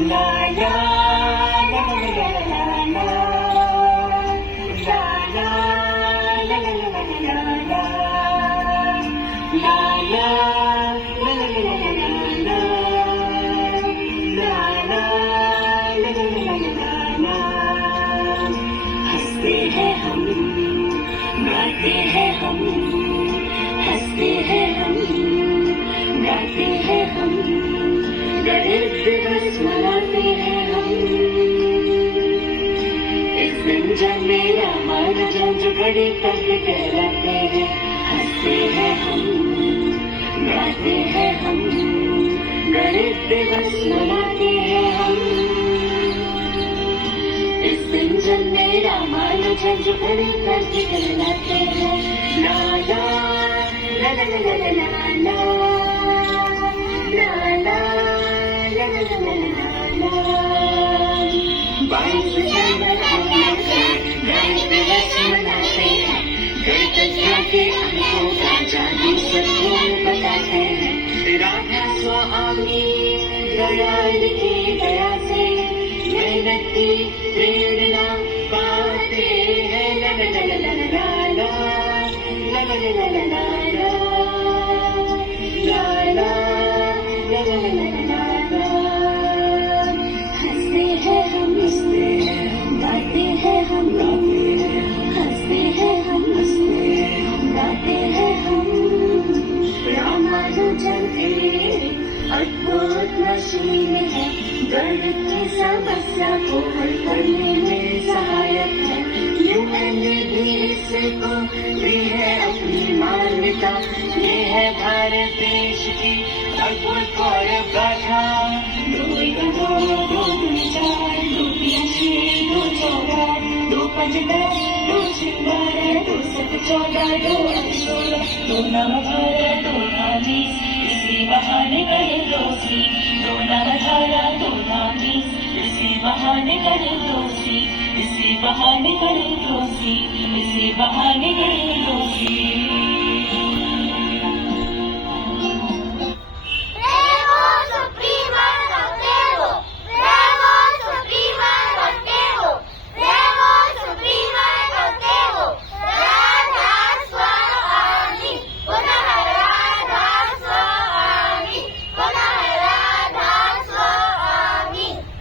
La la la la la la la la la la la la la la la हंसते हैं हम गाते हैं हम हंसते हैं हम गाते हैं हम गणेश दिवस मनाते हैं हम इस दिन जन्मे रामानुजन जो गणितज्ञ कहलाते हैं हंसते हैं हम गाते हैं हम गणेश दिवस मनाते हैं हम इस दिन जन्मे रामानुजन जो गणितज्ञ कहलाते हैं ला ला ला ला ला ला ला ला ला ला ला ला बाईस जनवरी गणित दिवस मनाते हैं गणितज्ञों के अंकों का जादू सबको बताते हैं राधा स्वामी दयाल की दया से मेहनत की प्रेरणा पाते हैं ला ला ला ला ला ला ला ला ला ला ला ला ला हंसते हैं हम गाते हैं हम हंसते हैं हम गाते हैं हम रामानुजन एक अद्भुत मशीन है गणित की समस्या को हल करने में सहायक है यूएन ने भी इसको दी है अपनी मान्यता ये है भारत देश की अद्भुत गौरव गाथा दो एक दो दो दूनी चार दो तीन छः दो चौदह दो पाँच दस दो छः बारह दो सात चौदह दो आठ सोलह दो नौ अठारह दो नौ बीस इसी बहाने गए दोस्ती दो नौ अठारह दो नौ बीस इसी बहाने गए दोस्ती इसी बहाने गए दोस्ती इसी बहाने गए